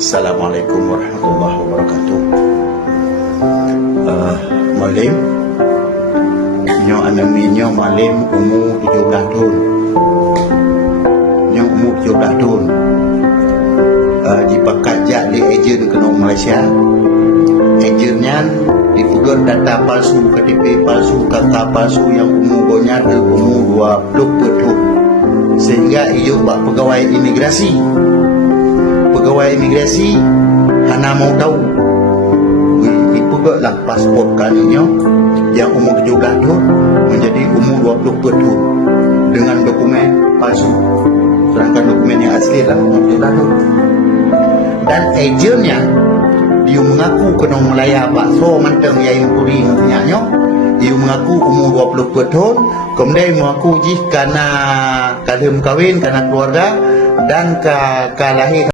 Assalamualaikum warahmatullahi wabarakatuh. Malim nyo anami nyo malim umur 17 tahun. Nyo umur 17 tahun. Dipakajak di ejen kena Malaysia. Ejennya dipugar data palsu, KTP palsu, kakak palsu yang umurnya umur 20 tahun. Sehingga ia buat pegawai imigrasi. Pegawai imigrasi hana mau tahu dipegatlah pasport kalinya yang umur 17 tahun menjadi umur 20 tahun dengan dokumen palsu, sedangkan dokumen yang asli adalah umur 17 tahun. Dan ejennya dia mengaku kena melayar bakso manteng yang puri punyanya. Dia mengaku umur 20 tahun, kemudian mengaku jih karena kahwin, karena keluarga dan lahir